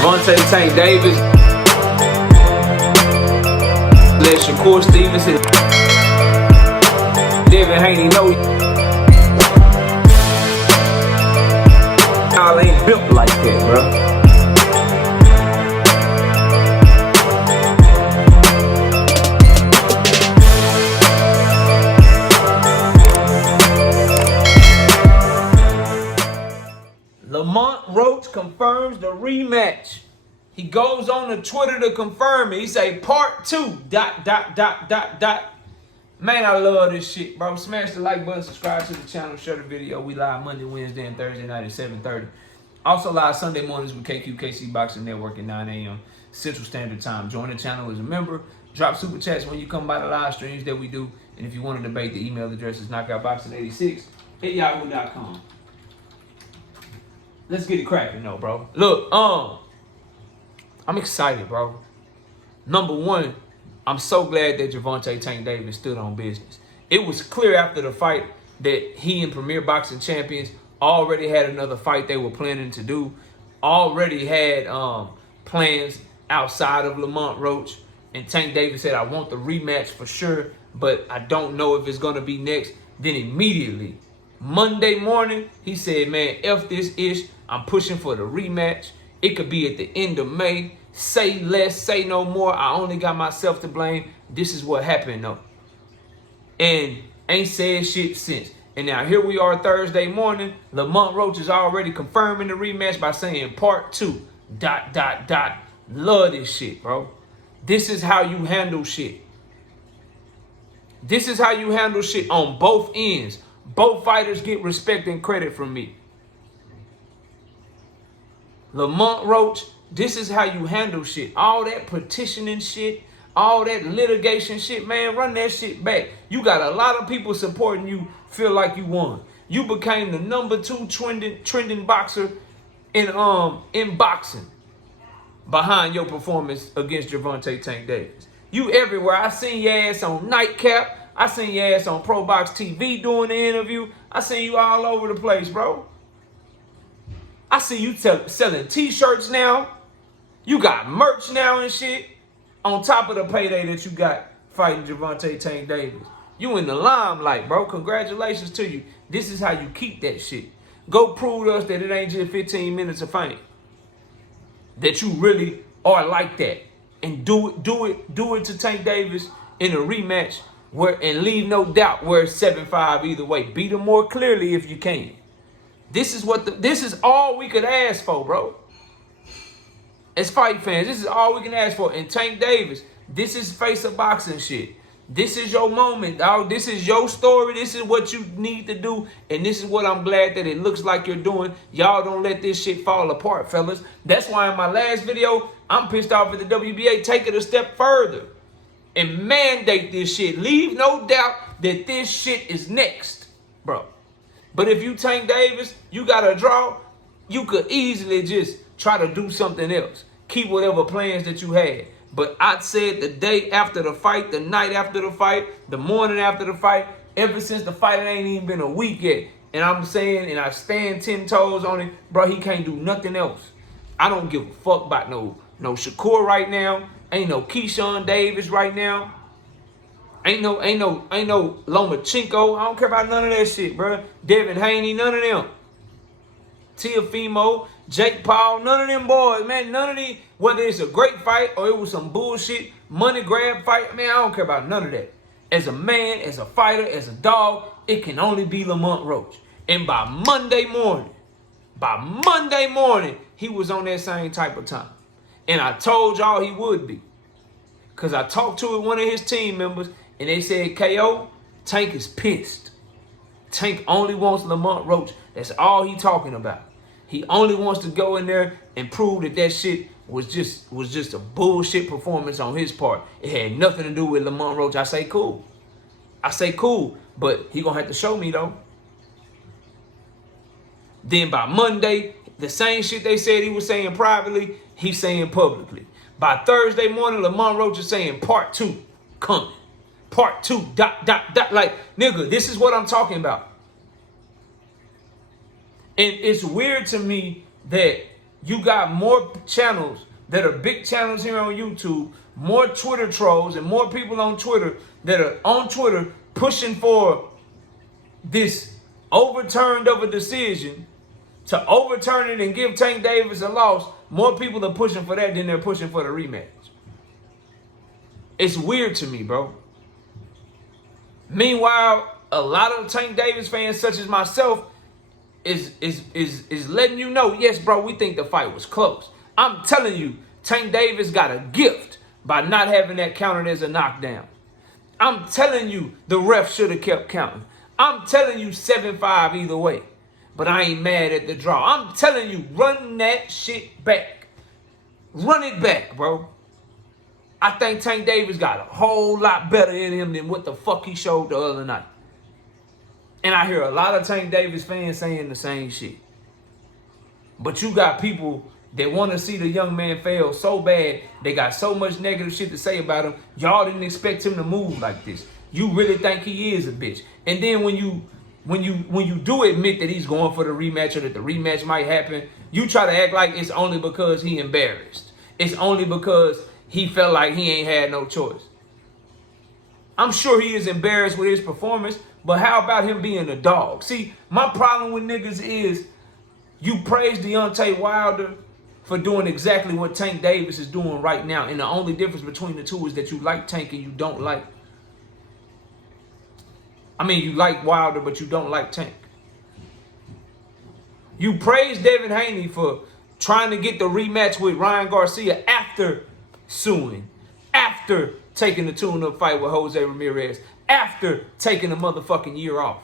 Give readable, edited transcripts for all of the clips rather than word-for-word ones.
Gervonta Tank Davis. Let Shakur Stevenson. Devin Haney know y'all ain't built like that, bro. Lamont Roach confirms the rematch. He goes on to Twitter to confirm it. He say part 2, ... Man, I love this shit, bro. Smash the like button, subscribe to the channel, share the video. We live Monday, Wednesday, and Thursday night at 7:30. Also live Sunday mornings with KQKC Boxing Network at 9 a.m. Central Standard Time. Join the channel as a member. Drop super chats when you come by the live streams that we do. And if you want to debate, the email address is knockoutboxing86@yahoo.com. Let's get it cracking though, bro. Look, I'm excited, bro. Number one, I'm so glad that Gervonta Tank Davis stood on business. It was clear after the fight that he and Premier Boxing Champions already had another fight they were planning to do. Already had plans outside of Lamont Roach. And Tank Davis said, I want the rematch for sure, but I don't know if it's going to be next. Then immediately, Monday morning, he said, man, F this ish. I'm pushing for the rematch. It could be at the end of May. Say less, say no more. I only got myself to blame. This is what happened, though. And ain't said shit since. And now here we are Thursday morning. Lamont Roach is already confirming the rematch by saying part 2, ... Love this shit, bro. This is how you handle shit. This is how you handle shit on both ends. Both fighters get respect and credit from me. Lamont Roach, this is how you handle shit. All that petitioning shit, all that litigation shit, man, run that shit back. You got a lot of people supporting you, feel like you won. You became the #2 trending boxer in boxing behind your performance against Gervonta Tank Davis. You everywhere. I seen your ass on Nightcap. I seen your ass on Pro Box TV doing the interview. I seen you all over the place, bro. I see you selling t-shirts now. You got merch now and shit. On top of the payday that you got fighting Gervonta Tank Davis. You in the limelight, bro. Congratulations to you. This is how you keep that shit. Go prove to us that it ain't just 15 minutes of fame. That you really are like that. And do it to Tank Davis in a rematch and leave no doubt where it's 7-5 either way. Beat him more clearly if you can. This is all we could ask for, bro. As fight fans, this is all we can ask for. And Tank Davis, this is face of boxing shit. This is your moment, dog. This is your story. This is what you need to do. And this is what I'm glad that it looks like you're doing. Y'all don't let this shit fall apart, fellas. That's why in my last video, I'm pissed off at the WBA. Take it a step further and mandate this shit. Leave no doubt that this shit is next, bro. But if you Tank Davis, you got a draw, you could easily just try to do something else. Keep whatever plans that you had. But I said the day after the fight, the night after the fight, the morning after the fight, ever since the fight, it ain't even been a week yet. And I'm saying, and I stand 10 toes on it, bro, he can't do nothing else. I don't give a fuck about no Shakur right now. Ain't no Keyshawn Davis right now. Ain't no Lomachenko. I don't care about none of that shit, bro. Devin Haney, none of them. Teofimo, Jake Paul, none of them boys, man. None of these, whether it's a great fight or it was some bullshit money grab fight, man, I don't care about none of that. As a man, as a fighter, as a dog, it can only be Lamont Roach. And by Monday morning, he was on that same type of time. And I told y'all he would be. Because I talked to one of his team members, and they said, KO, Tank is pissed. Tank only wants Lamont Roach. That's all he talking about. He only wants to go in there and prove that shit was just a bullshit performance on his part. It had nothing to do with Lamont Roach. I say cool. But he gonna have to show me though. Then by Monday, the same shit they said he was saying privately, he's saying publicly. By Thursday morning, Lamont Roach is saying part 2 coming. Part 2, ... Like, nigga, this is what I'm talking about. And it's weird to me that You got more channels that are big channels here on YouTube, more Twitter trolls and more people on Twitter that are on Twitter pushing for this overturned of a decision to overturn it and give Tank Davis a loss. More people are pushing for that than they're pushing for the rematch. It's weird to me, bro. Meanwhile, a lot of Tank Davis fans, such as myself, is letting you know, yes, bro, we think the fight was close. I'm telling you, Tank Davis got a gift by not having that counted as a knockdown. I'm telling you, the ref should have kept counting. I'm telling you, 7-5 either way. But I ain't mad at the draw. I'm telling you, run that shit back. Run it back, bro. I think Tank Davis got a whole lot better in him than what the fuck he showed the other night. And I hear a lot of Tank Davis fans saying the same shit. But you got people that want to see the young man fail so bad. They got so much negative shit to say about him. Y'all didn't expect him to move like this. You really think he is a bitch. And then when you do admit that he's going for the rematch or that the rematch might happen, you try to act like it's only because he embarrassed. It's only because he felt like he ain't had no choice. I'm sure he is embarrassed with his performance, but how about him being a dog? See, my problem with niggas is you praise Deontay Wilder for doing exactly what Tank Davis is doing right now. And the only difference between the two is that you like Tank and you don't like... you like Wilder, but you don't like Tank. You praise Devin Haney for trying to get the rematch with Ryan Garcia after suing, after taking the tune-up fight with Jose Ramirez, after taking a motherfucking year off.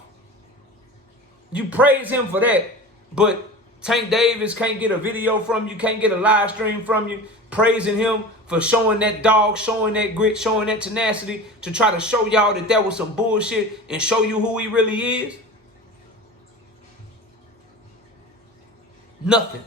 You praise him for that, but Tank Davis can't get a video from you, can't get a live stream from you, praising him for showing that dog, showing that grit, showing that tenacity to try to show y'all that that was some bullshit and show you who he really is. Nothing.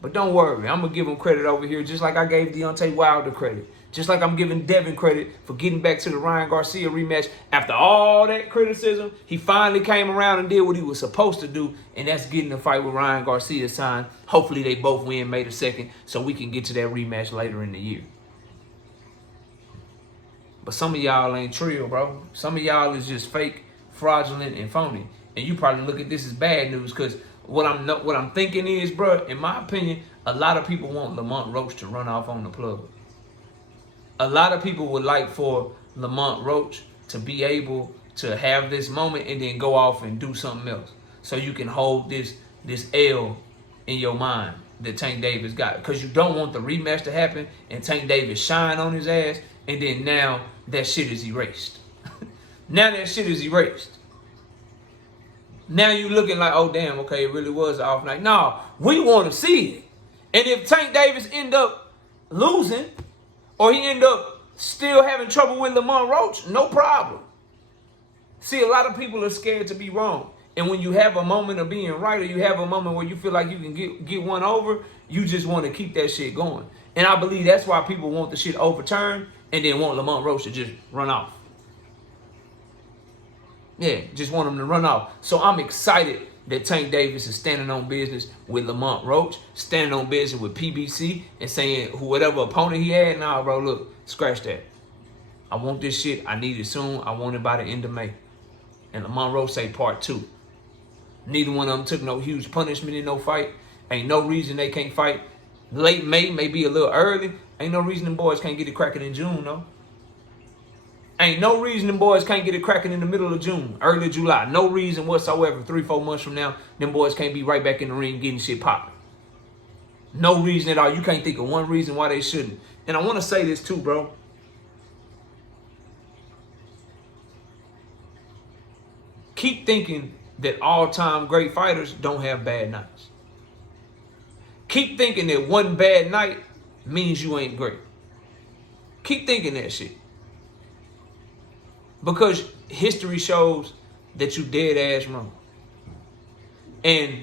But don't worry, I'm going to give him credit over here just like I gave Deontay Wilder credit. Just like I'm giving Devin credit for getting back to the Ryan Garcia rematch. After all that criticism, he finally came around and did what he was supposed to do, and that's getting the fight with Ryan Garcia signed. Hopefully they both win May the 2nd so we can get to that rematch later in the year. But some of y'all ain't trill, bro. Some of y'all is just fake, fraudulent, and phony. And you probably look at this as bad news because what I'm thinking is, bro, in my opinion, a lot of people want Lamont Roach to run off on the plug. A lot of people would like for Lamont Roach to be able to have this moment and then go off and do something else. So you can hold this L in your mind that Tank Davis got. Because you don't want the rematch to happen and Tank Davis shine on his ass and then now that shit is erased. Now that shit is erased. Now you looking like, oh damn, okay, it really was an off night. No, we want to see it. And if Tank Davis end up losing, or he end up still having trouble with Lamont Roach, no problem. See, a lot of people are scared to be wrong. And when you have a moment of being right, or you have a moment where you feel like you can get one over, you just want to keep that shit going. And I believe that's why people want the shit overturned and then want Lamont Roach to just run off. Yeah, just want him to run off. So I'm excited that Tank Davis is standing on business with Lamont Roach, standing on business with PBC, and saying whatever opponent he had, nah, bro, look, scratch that. I want this shit. I need it soon. I want it by the end of May. And Lamont Roach say part 2. Neither one of them took no huge punishment in no fight. Ain't no reason they can't fight late May, maybe a little early. Ain't no reason them boys can't get it cracking in June, though. Ain't no reason them boys can't get it cracking in the middle of June, early July. No reason whatsoever. 3-4 months from now, them boys can't be right back in the ring getting shit popping. No reason at all. You can't think of one reason why they shouldn't. And I want to say this too, bro. Keep thinking that all-time great fighters don't have bad nights. Keep thinking that one bad night means you ain't great. Keep thinking that shit. Because history shows that you dead ass wrong. And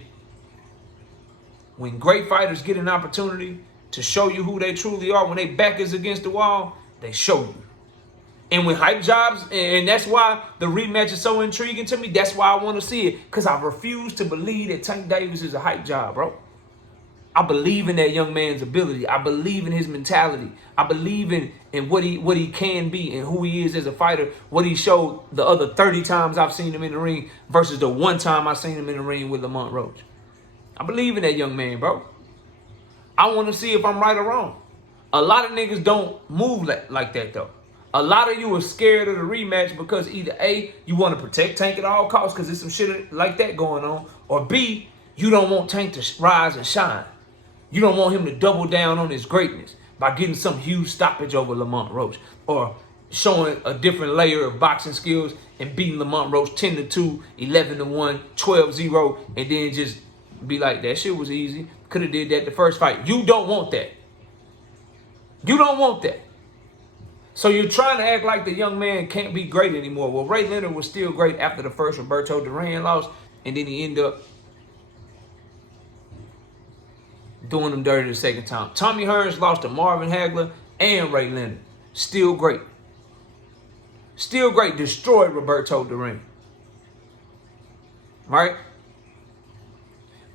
when great fighters get an opportunity to show you who they truly are, when they back is against the wall, they show you. And when hype jobs, and that's why the rematch is so intriguing to me, that's why I want to see it. Because I refuse to believe that Tank Davis is a hype job, bro. I believe in that young man's ability. I believe in his mentality. I believe in what he can be and who he is as a fighter, what he showed the other 30 times I've seen him in the ring versus the one time I seen him in the ring with Lamont Roach. I believe in that young man, bro. I want to see if I'm right or wrong. A lot of niggas don't move like that, though. A lot of you are scared of the rematch because either A, you want to protect Tank at all costs because there's some shit like that going on, or B, you don't want Tank to rise and shine. You don't want him to double down on his greatness by getting some huge stoppage over Lamont Roach or showing a different layer of boxing skills and beating Lamont Roach 10-2, 11-1, 12-0, and then just be like, that shit was easy. Could have did that the first fight. You don't want that. You don't want that. So you're trying to act like the young man can't be great anymore. Well, Ray Leonard was still great after the first Roberto Duran loss, and then he ended up doing him dirty the second time. Tommy Hearns lost to Marvin Hagler and Ray Leonard. Still great. Still great. Destroyed Roberto Duran. Right?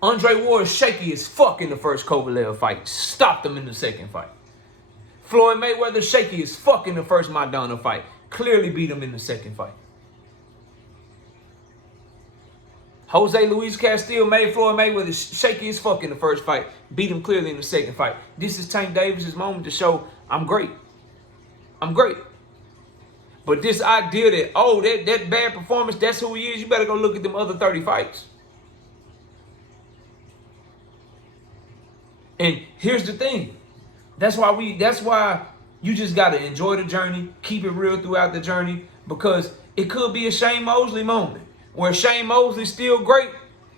Andre Ward shaky as fuck in the first Kovalev fight. Stopped him in the second fight. Floyd Mayweather shaky as fuck in the first Maidana fight. Clearly beat him in the second fight. Jose Luis Castillo made Floyd Mayweather shaky as fuck in the first fight. Beat him clearly in the second fight. This is Tank Davis's moment to show I'm great. I'm great. But this idea that, oh, that bad performance, that's who he is, you better go look at them other 30 fights. And here's the thing. That's why you just got to enjoy the journey, keep it real throughout the journey, because it could be a Shane Mosley moment where Shane Mosley's still great.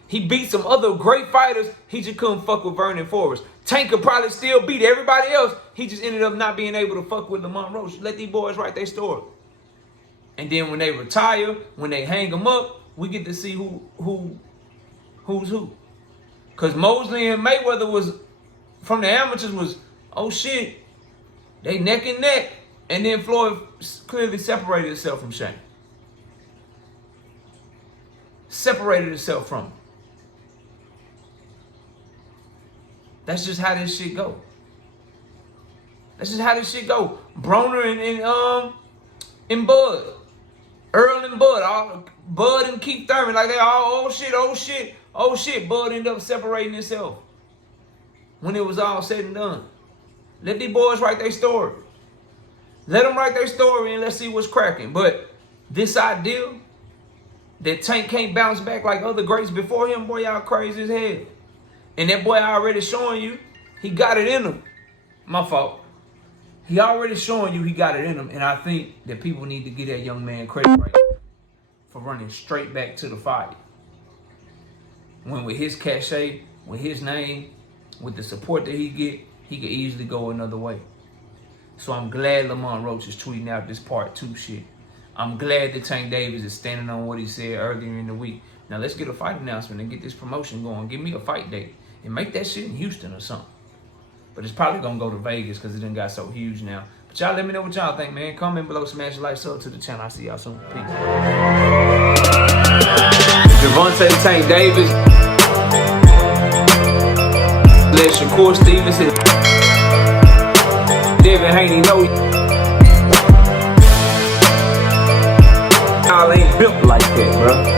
He beat some other great fighters. He just couldn't fuck with Vernon Forrest. Tank could probably still beat everybody else. He just ended up not being able to fuck with Lamont Roach. Let these boys write their story. And then when they retire, when they hang them up, we get to see who's who. Because Mosley and Mayweather was, from the amateurs, was, oh shit, they neck and neck. And then Floyd clearly separated himself from Shane. Separated himself from him. That's just how this shit go. That's just how this shit go. Broner and Bud. Earl and Bud. Bud and Keith Thurman. Like they all, oh shit. Bud ended up separating himself when it was all said and done. Let these boys write their story. Let them write their story and let's see what's cracking. But this idea that Tank can't bounce back like other greats before him, boy, y'all crazy as hell. And that boy already showing you he got it in him. My fault. He already showing you he got it in him. And I think that people need to give that young man credit right for running straight back to the fight. When with his cachet, with his name, with the support that he get, he could easily go another way. So I'm glad Lamont Roach is tweeting out this part 2 shit. I'm glad that Tank Davis is standing on what he said earlier in the week. Now let's get a fight announcement and get this promotion going. Give me a fight date and make that shit in Houston or something. But it's probably gonna go to Vegas because it done got so huge now. But y'all let me know what y'all think, man. Comment below, smash the like, sub to the channel. I'll see y'all soon. Peace. Gervonta Tank Davis. Let Shakur Stevenson. Devin Haney know y'all ain't built like that, bro.